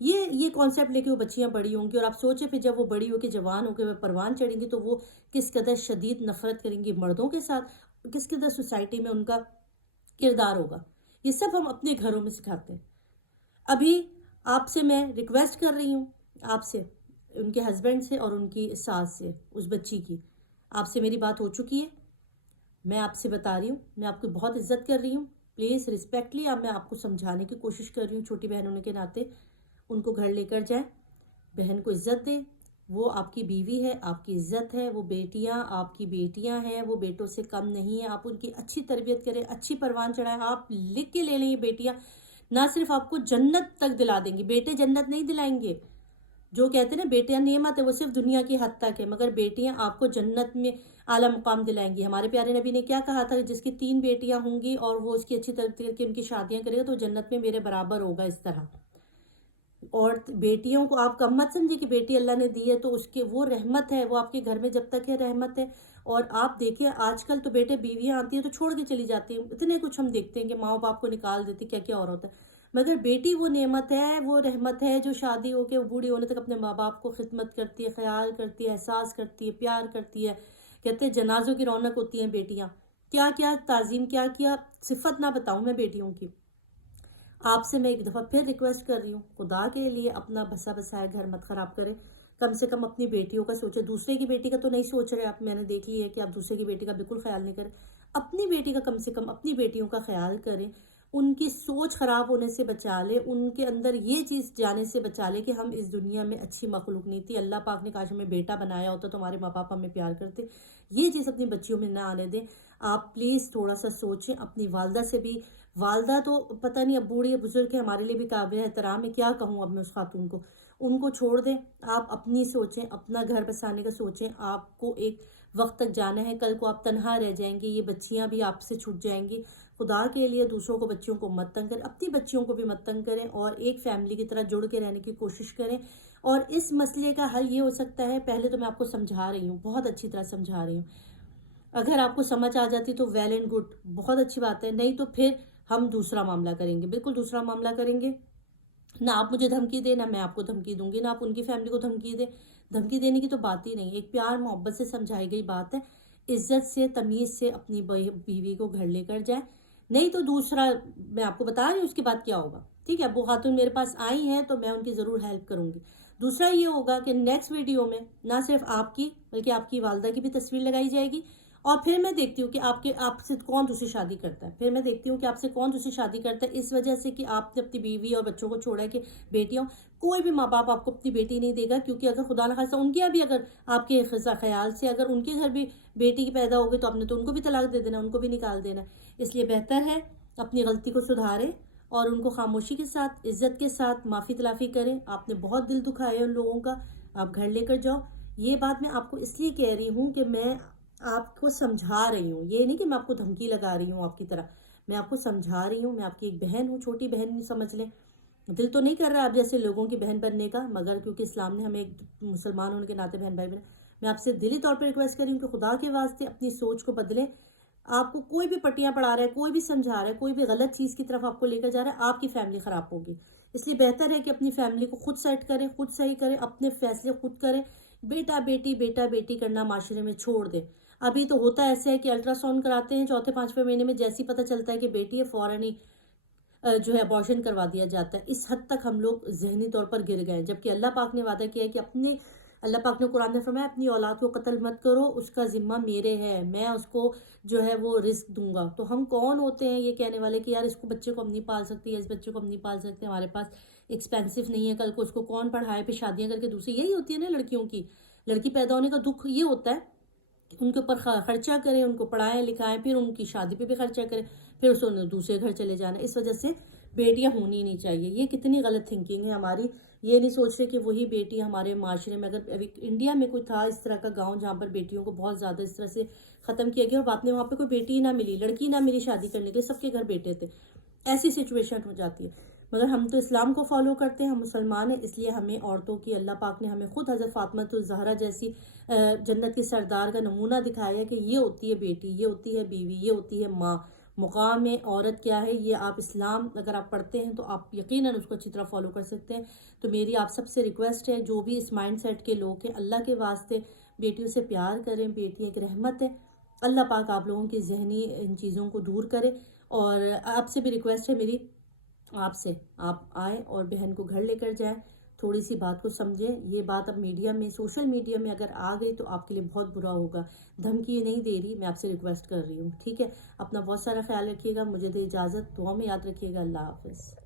یہ کانسیپٹ لے کے وہ بچیاں بڑی ہوں گی، اور آپ سوچیں پھر جب وہ بڑی ہو کے جوان ہو کے وہ پروان چڑھیں گی تو وہ کس قدر شدید نفرت کریں گی مردوں کے ساتھ، کس قدر سوسائٹی میں ان کا کردار ہوگا۔ یہ سب ہم اپنے گھروں میں سکھاتے ہیں۔ ابھی آپ سے میں ریکویسٹ کر رہی ہوں، آپ سے، ان کے ہسبینڈ سے اور ان کی ساس سے، اس بچی کی، آپ سے میری بات ہو چکی ہے، میں آپ سے بتا رہی ہوں، میں آپ کو بہت عزت کر رہی ہوں، پلیز ریسپیکٹلی اب میں آپ کو سمجھانے کی کوشش کر رہی ہوں، چھوٹی بہن ہونے کے ناطے ان کو گھر لے کر جائیں، بہن کو عزت دیں، وہ آپ کی بیوی ہے، آپ کی عزت ہے، وہ بیٹیاں آپ کی بیٹیاں ہیں، وہ بیٹوں سے کم نہیں ہیں، آپ ان کی اچھی تربیت کریں، اچھی پروان چڑھائیں، آپ لکھ کے لے لیں یہ بیٹیاں نہ صرف آپ کو جنت تک دلا دیں گی، بیٹے جنت نہیں دلائیں گے، جو کہتے ہیں نا بیٹیاں نعمت ہے وہ صرف دنیا کی حد تک ہے، مگر بیٹیاں آپ کو جنت میں اعلیٰ مقام دلائیں گی۔ ہمارے پیارے نبی نے کیا کہا تھا، جس کی 3 بیٹیاں ہوں گی اور وہ اس کی اچھی تربیت کر کے ان کی شادیاں کرے گا تو جنت میں میرے برابر ہوگا اس طرح۔ اور بیٹیوں کو آپ کم مت سمجھے کہ بیٹی اللہ نے دی ہے تو اس کے وہ رحمت ہے، وہ آپ کے گھر میں جب تک ہے رحمت ہے۔ اور آپ دیکھیں آج کل تو بیٹے بیویاں آتی ہیں تو چھوڑ کے چلی جاتی ہیں، اتنے کچھ ہم دیکھتے ہیں کہ ماں باپ کو نکال دیتی، کیا کیا اور ہوتا ہے، مگر بیٹی وہ نعمت ہے، وہ رحمت ہے جو شادی ہو کے بوڑھی ہونے تک اپنے ماں باپ کو خدمت کرتی ہے، خیال کرتی ہے، احساس کرتی ہے، پیار کرتی ہے۔ کہتے ہیں جنازوں کی رونق ہوتی ہیں بیٹیاں، کیا کیا تعظیم، کیا کیا صفت نہ بتاؤں میں بیٹیوں کی۔ آپ سے میں ایک دفعہ پھر ریکویسٹ کر رہی ہوں، خدا کے لیے اپنا بسا بسایا گھر مت خراب کریں، کم سے کم اپنی بیٹیوں کا سوچیں، دوسرے کی بیٹی کا تو نہیں سوچ رہے آپ، میں نے دیکھ لی ہے کہ آپ دوسرے کی بیٹی کا بالکل خیال نہیں کریں، اپنی بیٹی کا کم سے کم اپنی بیٹیوں کا خیال کریں، ان کی سوچ خراب ہونے سے بچا لے، ان کے اندر یہ چیز جانے سے بچا لے کہ ہم اس دنیا میں اچھی مخلوق نہیں تھی، اللہ پاک نے کاش ہمیں بیٹا بنایا ہوتا تو ہمارے ماں باپ ہمیں پیار کرتے، یہ چیز اپنی بچیوں میں نہ آنے دیں۔ آپ پلیز تھوڑا سا سوچیں، اپنی والدہ سے بھی، والدہ تو پتہ نہیں اب بوڑھی بزرگ ہے، ہمارے لیے بھی قابل احترام ہے، کیا کہوں اب میں اس خاتون کو، ان کو چھوڑ دیں، آپ اپنی سوچیں، اپنا گھر بسانے کا سوچیں، آپ کو ایک وقت تک جانا ہے، کل کو آپ تنہا رہ جائیں گے، یہ بچیاں بھی آپ سے چھوٹ جائیں گی، خدا کے لیے دوسروں کو بچیوں کو مت تنگ کریں، اپنی بچیوں کو بھی مت تنگ کریں، اور ایک فیملی کی طرح جڑ کے رہنے کی کوشش کریں۔ اور اس مسئلے کا حل یہ ہو سکتا ہے، پہلے تو میں آپ کو سمجھا رہی ہوں، بہت اچھی طرح سمجھا رہی ہوں، اگر آپ کو سمجھ آ جاتی تو ویل اینڈ گڈ، بہت اچھی بات ہے، نہیں تو پھر ہم دوسرا معاملہ کریں گے، بالکل دوسرا معاملہ کریں گے، نہ آپ مجھے دھمکی دیں نہ میں آپ کو دھمکی دوں گی، نہ آپ ان کی فیملی کو دھمکی دیں، دھمکی دینے کی تو بات ہی نہیں، ایک پیار محبت سے سمجھائی گئی بات ہے، عزت سے تمیز سے اپنی بیوی کو گھر لے کر جائیں، نہیں تو دوسرا میں آپ کو بتا رہی ہوں اس کے بعد کیا ہوگا، ٹھیک ہے، وہ خاتون میرے پاس آئی ہیں تو میں ان کی ضرور ہیلپ کروں گی۔ دوسرا یہ ہوگا کہ نیکسٹ ویڈیو میں نہ صرف آپ کی بلکہ آپ کی والدہ کی بھی تصویر لگائی جائے گی، اور پھر میں دیکھتی ہوں کہ آپ سے کون دوسری شادی کرتا ہے، پھر میں دیکھتی ہوں کہ آپ سے کون دوسری شادی کرتا ہے، اس وجہ سے کہ آپ نے اپنی بیوی اور بچوں کو چھوڑا ہے کہ بیٹیوں، کوئی بھی ماں باپ آپ کو اپنی بیٹی نہیں دے گا، کیونکہ اگر خدا نخواستہ ان کے بھی اگر آپ کے خیال سے اگر ان کے گھر بھی بیٹی کی پیدا ہوگی تو آپ نے تو ان کو بھی طلاق دے دینا، ان کو بھی نکال دینا، اس لیے بہتر ہے اپنی غلطی کو سدھاریں اور ان کو خاموشی کے ساتھ عزت کے ساتھ معافی تلافی کریں۔ آپ نے بہت دل دکھایا ان لوگوں کا، آپ گھر لے کر جاؤ۔ یہ بات میں آپ کو اس لیے کہہ رہی ہوں کہ میں آپ کو سمجھا رہی ہوں، یہ نہیں کہ میں آپ کو دھمکی لگا رہی ہوں آپ کی طرح، میں آپ کو سمجھا رہی ہوں، میں آپ کی ایک بہن ہوں، چھوٹی بہن سمجھ لیں، دل تو نہیں کر رہا آپ جیسے لوگوں کی بہن بننے کا، مگر کیونکہ اسلام نے ہمیں ایک مسلمان ہونے کے ناطے بہن بھائی بنا، میں آپ سے دلی طور پر ریکویسٹ کر رہی ہوں کہ خدا کے واسطے اپنی سوچ کو بدلیں۔ آپ کو کوئی بھی پٹیاں پڑھا رہا ہے، کوئی بھی سمجھا رہا ہے، کوئی بھی غلط چیز کی طرف آپ کو لے کر جا رہا ہے، آپ کی فیملی خراب ہوگی، اس لیے بہتر ہے کہ اپنی فیملی کو خود سیٹ کریں، خود صحیح کریں، اپنے فیصلے خود کریں، بیٹا بیٹی کرنا معاشرے میں چھوڑ دیں۔ ابھی تو ہوتا ایسے ہے کہ الٹرا ساؤنڈ کراتے ہیں چوتھے پانچویں مہینے میں، جیسی پتہ چلتا ہے کہ بیٹی ہے فوراً ہی جو ہے ابارشن کروا دیا جاتا ہے۔ اس حد تک ہم لوگ ذہنی طور پر گر گئے ہیں، جبکہ اللہ پاک نے وعدہ کیا ہے کہ اللہ پاک نے قرآن میں فرمایا اپنی اولاد کو قتل مت کرو، اس کا ذمہ میرے ہے، میں اس کو جو ہے وہ رزق دوں گا۔ تو ہم کون ہوتے ہیں یہ کہنے والے کہ یار اس کو بچے کو ہم نہیں پال سکتے، یا اس بچے کو ہم نہیں پال سکتے، ہمارے پاس ایکسپینسو نہیں ہے، کل کو اس کو کون پڑھائے، پھر شادیاں کر کے دوسری، یہی ہوتی ہے نا لڑکیوں کی، لڑکی پیدا ہونے کا دکھ یہ ہوتا ہے، ان کے اوپر خرچہ کریں، ان کو پڑھائیں لکھائیں، پھر ان کی شادی پہ بھی خرچہ کریں، پھر اس نے دوسرے گھر چلے جانا، اس وجہ سے بیٹیاں ہونی نہیں چاہیے۔ یہ کتنی غلط تھنکنگ ہے ہماری، یہ نہیں سوچ رہے کہ وہی بیٹی ہمارے معاشرے میں، اگر ابھی انڈیا میں کوئی تھا اس طرح کا گاؤں جہاں پر بیٹیوں کو بہت زیادہ اس طرح سے ختم کیا گیا، اور بعد میں وہاں پہ کوئی بیٹی ہی نہ ملی، لڑکی نہ ملی شادی کرنے کے، سب کے گھر بیٹے تھے، ایسی سچویشن ہو جاتی ہے۔ مگر ہم تو اسلام کو فالو کرتے ہیں، ہم مسلمان ہیں، اس لیے ہمیں عورتوں کی اللہ پاک نے ہمیں خود حضرت فاطمہ الزہرا جیسی جنت کی سردار کا نمونہ دکھایا ہے کہ یہ ہوتی ہے بیٹی، یہ ہوتی ہے بیوی، یہ ہوتی ہے ماں، مقام عورت کیا ہے، یہ آپ اسلام اگر آپ پڑھتے ہیں تو آپ یقیناً اس کو اچھی طرح فالو کر سکتے ہیں۔ تو میری آپ سب سے ریکویسٹ ہے، جو بھی اس مائنڈ سیٹ کے لوگ ہیں، اللہ کے واسطے بیٹیوں سے پیار کریں، بیٹی ایک رحمت ہے، اللہ پاک آپ لوگوں کی ذہنی ان چیزوں کو دور کرے۔ اور آپ سے بھی ریکویسٹ ہے میری، آپ سے، آپ آئیں اور بہن کو گھر لے کر جائیں، تھوڑی سی بات کو سمجھیں۔ یہ بات اب میڈیا میں، سوشل میڈیا میں اگر آ گئی تو آپ کے لیے بہت برا ہوگا۔ دھمکی نہیں دے رہی، میں آپ سے ریکویسٹ کر رہی ہوں، ٹھیک ہے؟ اپنا بہت سارا خیال رکھیے گا، مجھے دے اجازت، دعا میں یاد رکھیے گا، اللہ حافظ۔